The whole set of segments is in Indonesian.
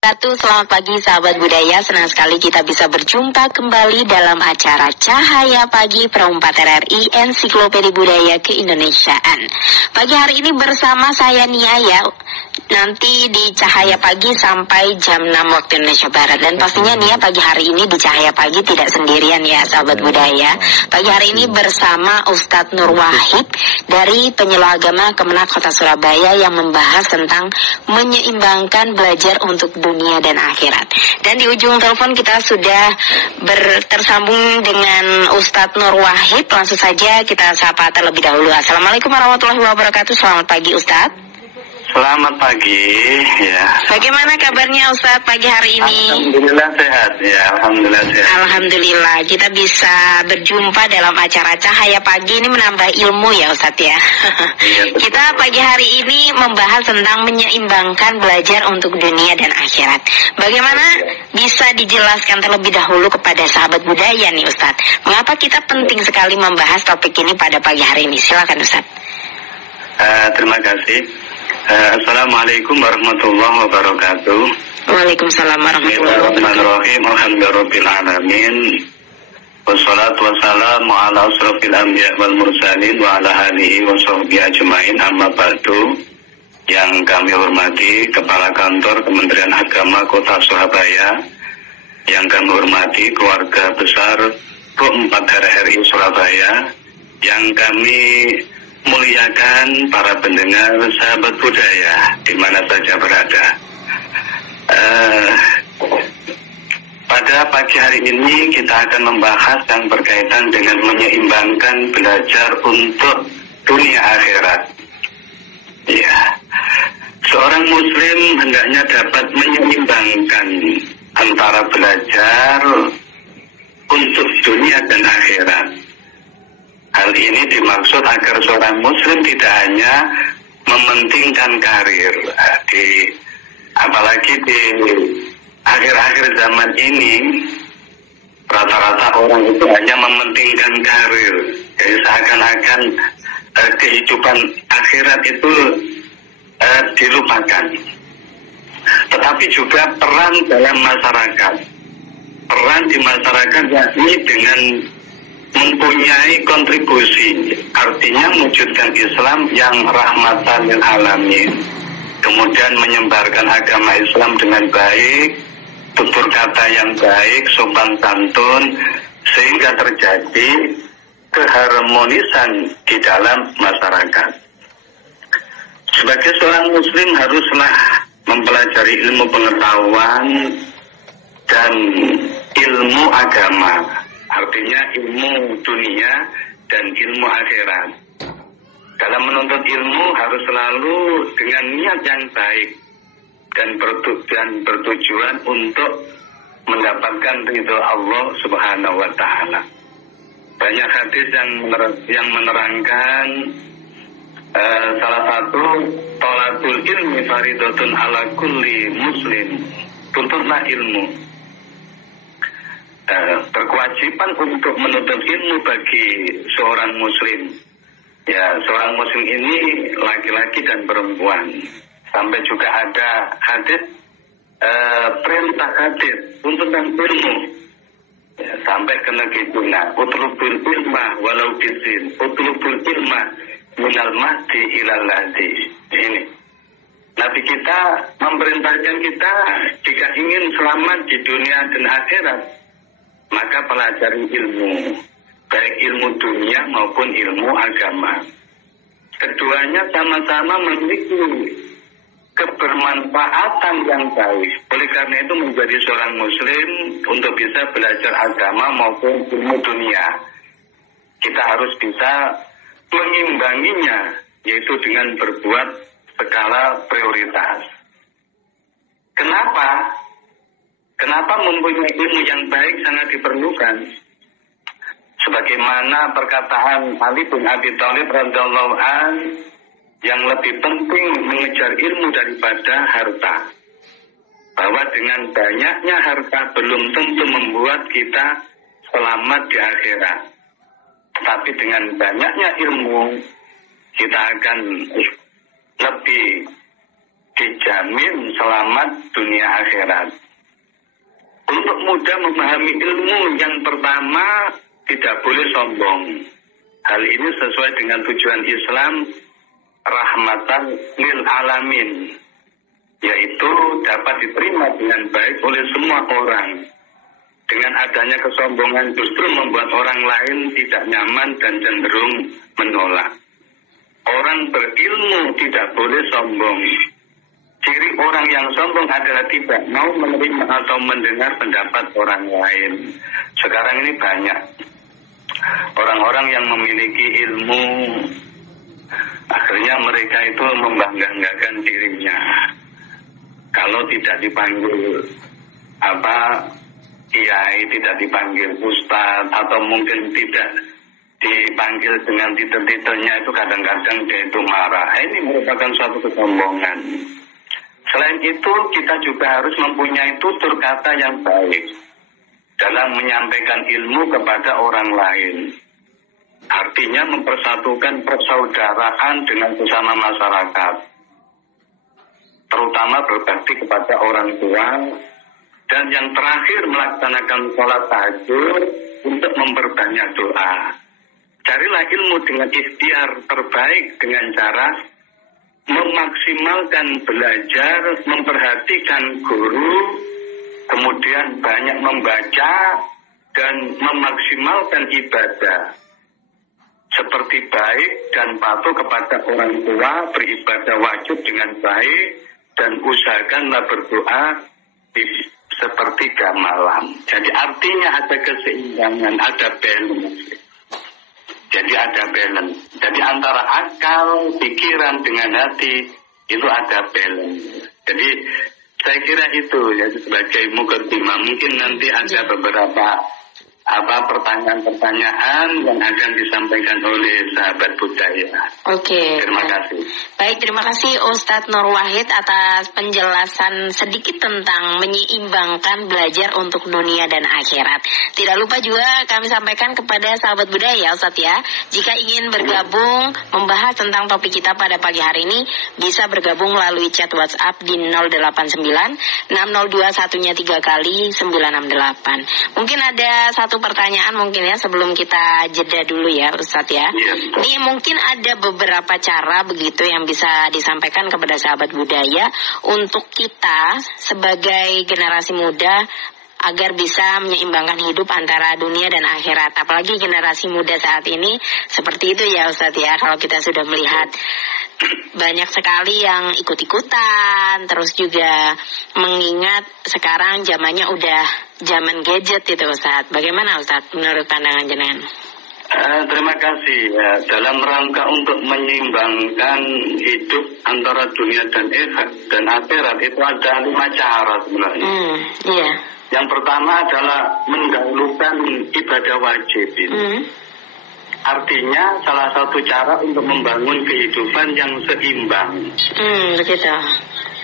Selamat pagi sahabat budaya, senang sekali kita bisa berjumpa kembali dalam acara Cahaya Pagi Perempat RRI Ensiklopedia Budaya Keindonesiaan. Pagi hari ini bersama saya Nia ya, nanti di Cahaya Pagi sampai jam 6 waktu Indonesia Barat. Dan pastinya Nia pagi hari ini di Cahaya Pagi tidak sendirian ya sahabat budaya. Pagi hari ini bersama Ustadz Nur Wahid dari Penyuluh Agama Kemenak Kota Surabaya yang membahas tentang menyeimbangkan belajar untuk dunia dan akhirat. Dan di ujung telepon kita sudah tersambung dengan Ustadz Nur Wahid. Langsung saja kita sapa terlebih dahulu. Assalamualaikum warahmatullahi wabarakatuh. Selamat pagi Ustadz. Selamat pagi, ya. Bagaimana kabarnya Ustadz pagi hari ini? Alhamdulillah sehat, ya. Alhamdulillah sehat. Alhamdulillah, kita bisa berjumpa dalam acara Cahaya Pagi ini menambah ilmu ya Ustadz ya. Iya, Kita pagi hari ini membahas tentang menyeimbangkan belajar untuk dunia dan akhirat. Bagaimana bisa dijelaskan terlebih dahulu kepada sahabat budaya nih Ustadz? Mengapa kita penting sekali membahas topik ini pada pagi hari ini? Silakan Ustadz. Terima kasih. Assalamualaikum warahmatullahi wabarakatuh. Waalaikumsalam warahmatullahi wabarakatuh. Bismillahirrahmanirrahim. Alhamdulillahirrahmanirrahim. Wassalatu wassalamu ala asrafil anbiya wal mursalin wa ala alihi wa sahbihi ajma'in, amma ba'du. Yang kami hormati Kepala Kantor Kementerian Agama Kota Surabaya, yang kami hormati keluarga besar Pro4 RRI Surabaya, yang kami muliakan para pendengar sahabat budaya di mana saja berada. Pada pagi hari ini kita akan membahas yang berkaitan dengan menyeimbangkan belajar untuk dunia akhirat. Ya, seorang muslim hendaknya dapat menyeimbangkan antara belajar untuk dunia dan akhirat. Hal ini dimaksud agar seorang muslim tidak hanya mementingkan karir, apalagi di akhir-akhir zaman ini rata-rata orang itu hanya mementingkan karir. Jadi seakan-akan kehidupan akhirat itu dilupakan. Tetapi juga peran dalam masyarakat, peran di masyarakat yakni dengan mempunyai kontribusi, artinya mewujudkan Islam yang rahmatan lil alamin, kemudian menyebarkan agama Islam dengan baik, tutur kata yang baik, sopan santun, sehingga terjadi keharmonisan di dalam masyarakat. Sebagai seorang muslim haruslah mempelajari ilmu pengetahuan dan ilmu agama, artinya ilmu dunia dan ilmu akhirat. Dalam menuntut ilmu harus selalu dengan niat yang baik dan bertujuan untuk mendapatkan ridho Allah Subhanahu wa Ta'ala. Banyak hadis yang menerangkan salah satu thalabul ilmi faridatun ala kulli muslim. Tuntutlah ilmu. Berkewajiban untuk menuntut ilmu bagi seorang muslim. Ya, seorang muslim ini laki-laki dan perempuan. Sampai juga ada hadis perintah hadis untuk ilmu. Ya, sampai ke negeri Tuna. Utlubul ilma walau bisin. Utlubul ilma minal mahdi ilal lahdi. Ini. Nabi kita memerintahkan kita jika ingin selamat di dunia dan akhirat, maka pelajari ilmu, baik ilmu dunia maupun ilmu agama. Keduanya sama-sama memiliki kebermanfaatan yang baik. Oleh karena itu menjadi seorang muslim untuk bisa belajar agama maupun ilmu dunia, kita harus bisa mengimbanginya, yaitu dengan berbuat skala prioritas. Kenapa mempunyai ilmu yang baik sangat diperlukan? Sebagaimana perkataan Ali bin Abi Thalib radhiyallahu an, yang lebih penting mengejar ilmu daripada harta. Bahwa dengan banyaknya harta belum tentu membuat kita selamat di akhirat. Tetapi dengan banyaknya ilmu, kita akan lebih dijamin selamat dunia akhirat. Untuk mudah memahami ilmu, yang pertama tidak boleh sombong. Hal ini sesuai dengan tujuan Islam, rahmatan lil alamin, yaitu dapat diterima dengan baik oleh semua orang. Dengan adanya kesombongan justru membuat orang lain tidak nyaman dan cenderung menolak. Orang berilmu tidak boleh sombong. Ciri orang yang sombong adalah tidak mau menerima atau mendengar pendapat orang lain. Sekarang ini banyak orang-orang yang memiliki ilmu, akhirnya mereka itu membanggakan dirinya. Kalau tidak dipanggil kiai, tidak dipanggil ustadz, atau mungkin tidak dipanggil dengan titel-titelnya, itu kadang-kadang dia itu marah. Ini merupakan suatu kesombongan. Selain itu, kita juga harus mempunyai tutur kata yang baik dalam menyampaikan ilmu kepada orang lain. Artinya mempersatukan persaudaraan dengan sesama masyarakat, terutama berbakti kepada orang tua. Dan yang terakhir, melaksanakan sholat tahajud untuk memperbanyak doa. Carilah ilmu dengan ikhtiar terbaik dengan cara memaksimalkan belajar, memperhatikan guru, kemudian banyak membaca, dan memaksimalkan ibadah. Seperti baik dan patuh kepada orang tua, beribadah wajib dengan baik, dan usahakanlah berdoa sepertiga malam. Jadi artinya ada keseimbangan, ada balance. Jadi ada balance. Jadi antara akal, pikiran dengan hati itu ada balance. Jadi saya kira itu ya sebagai mukadimah. Mungkin nanti ada beberapa pertanyaan-pertanyaan yang akan disampaikan oleh sahabat budaya. Oke. Terima kasih. Baik, terima kasih Ustadz Nur Wahid atas penjelasan sedikit tentang menyeimbangkan belajar untuk dunia dan akhirat. Tidak lupa juga kami sampaikan kepada sahabat budaya Ustadz ya, jika ingin bergabung membahas tentang topik kita pada pagi hari ini, bisa bergabung melalui chat WhatsApp di 089 6021-nya 3 kali 968. Mungkin ada satu pertanyaan mungkin ya sebelum kita jeda dulu ya Ustadz ya. Ini mungkin ada beberapa cara begitu yang bisa disampaikan kepada sahabat budaya untuk kita sebagai generasi muda agar bisa menyeimbangkan hidup antara dunia dan akhirat. Apalagi generasi muda saat ini seperti itu ya Ustadz ya, kalau kita sudah melihat banyak sekali yang ikut-ikutan, terus juga mengingat sekarang zamannya udah zaman gadget itu Ustadz. Bagaimana Ustadz menurut pandangan jenengan? Terima kasih ya. Dalam rangka untuk menyeimbangkan hidup antara dunia dan akhirat itu ada 5 cara sebenarnya. Iya. Yang pertama adalah mendahulukan ibadah wajib ini. Artinya salah satu cara untuk membangun kehidupan yang seimbang. Begitu.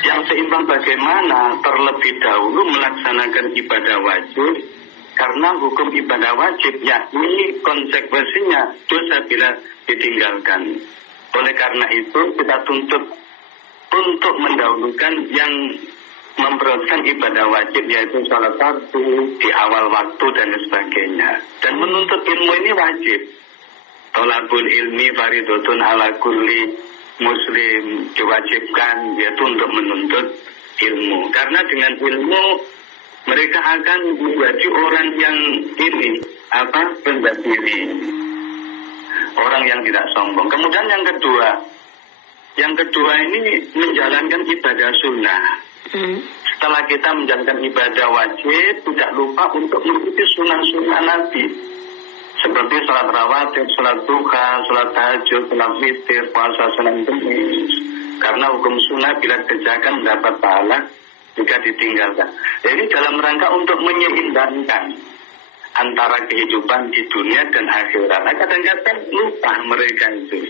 Yang seimbang bagaimana? Terlebih dahulu melaksanakan ibadah wajib, karena hukum ibadah wajib yakni konsekuensinya dosa bila ditinggalkan. Oleh karena itu kita tuntut untuk mendahulukan yang memperhatikan ibadah wajib, yaitu sholat fardu di awal waktu dan sebagainya. Dan menuntut ilmu ini wajib. Thalabul ilmi faridotun ala kulli muslim, diwajibkan yaitu untuk menuntut ilmu. Karena dengan ilmu mereka akan menjadi orang yang rendah diri, orang yang tidak sombong. Kemudian yang kedua ini menjalankan ibadah sunnah. Setelah kita menjalankan ibadah wajib, tidak lupa untuk mengikuti sunnah-sunnah Nabi, seperti sholat rawatib, sholat duha, sholat tahajud, sholat witir, puasa Senin Kemis. Karena hukum sunnah bila dikerjakan mendapat pahala jika ditinggalkan. Jadi dalam rangka untuk menyeimbangkan antara kehidupan di dunia dan akhirat. Nah, kadang-kadang lupa mereka itu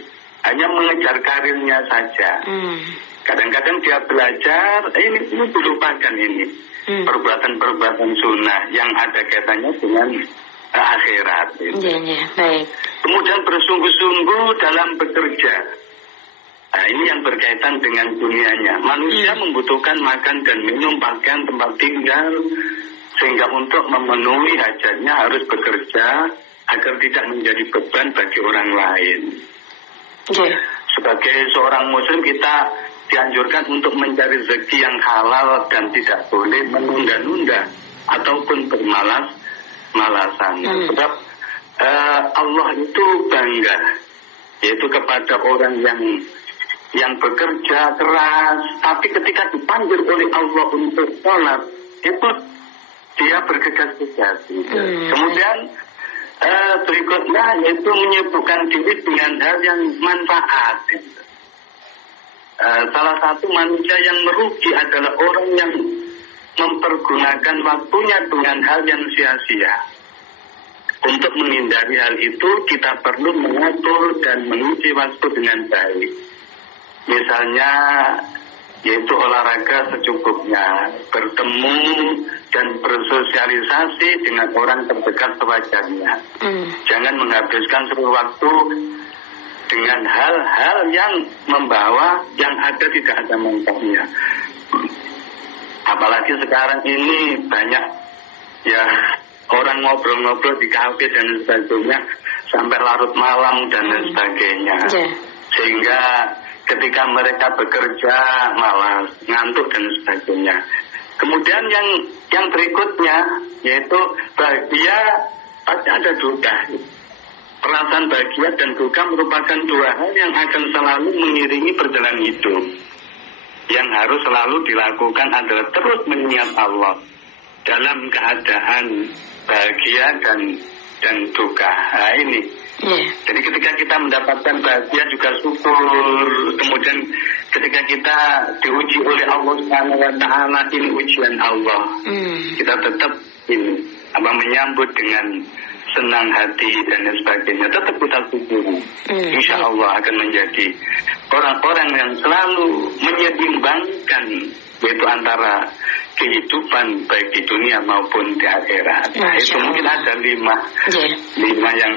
hanya mengejar karirnya saja. Kadang-kadang dia belajar, ini dilupakan ini perbuatan-perbuatan sunnah yang ada kaitannya dengan akhirat. Gitu. Baik. Kemudian bersungguh-sungguh dalam bekerja. Nah, ini yang berkaitan dengan dunianya. Manusia membutuhkan makan dan minum, pakaian, tempat tinggal, sehingga untuk memenuhi hajatnya harus bekerja agar tidak menjadi beban bagi orang lain. Sebagai seorang muslim, kita dianjurkan untuk mencari rezeki yang halal dan tidak boleh menunda-nunda ataupun bermalas-malasan. Sebab Allah itu bangga, yaitu kepada orang yang bekerja keras, tapi ketika dipanggil oleh Allah untuk sholat, itu dia bergegas-gegas. Kemudian berikutnya yaitu menyibukkan diri dengan hal yang manfaat. Salah satu manusia yang merugi adalah orang yang mempergunakan waktunya dengan hal yang sia-sia. Untuk menghindari hal itu, kita perlu mengatur dan mengisi waktu dengan baik. Misalnya, yaitu olahraga secukupnya, bertemu dan bersosialisasi dengan orang terdekat sewajarnya. Jangan menghabiskan seluruh waktu dengan hal-hal yang membawa yang ada tidak ada manfaatnya. Apalagi sekarang ini banyak ya orang ngobrol-ngobrol di kafe dan sebagainya sampai larut malam dan sebagainya. Sehingga ketika mereka bekerja malas, ngantuk dan sebagainya. Kemudian yang berikutnya yaitu bahagia pasti ada duka. Perasaan bahagia dan duka merupakan dua hal yang akan selalu mengiringi perjalanan hidup. Yang harus selalu dilakukan adalah terus mengingat Allah dalam keadaan bahagia dan duka. Nah ini. Jadi ketika kita mendapatkan bahagia juga syukur. Kemudian ketika kita diuji oleh Allah Subhanahu wa taala, ini ujian Allah. Kita tetap ini menyambut dengan senang hati dan sebagainya. Tetap kita syukuri. Insya Allah akan menjadi orang-orang yang selalu menyeimbangkan yaitu antara kehidupan baik di dunia maupun di akhirat. Nah, itu mungkin ada lima yang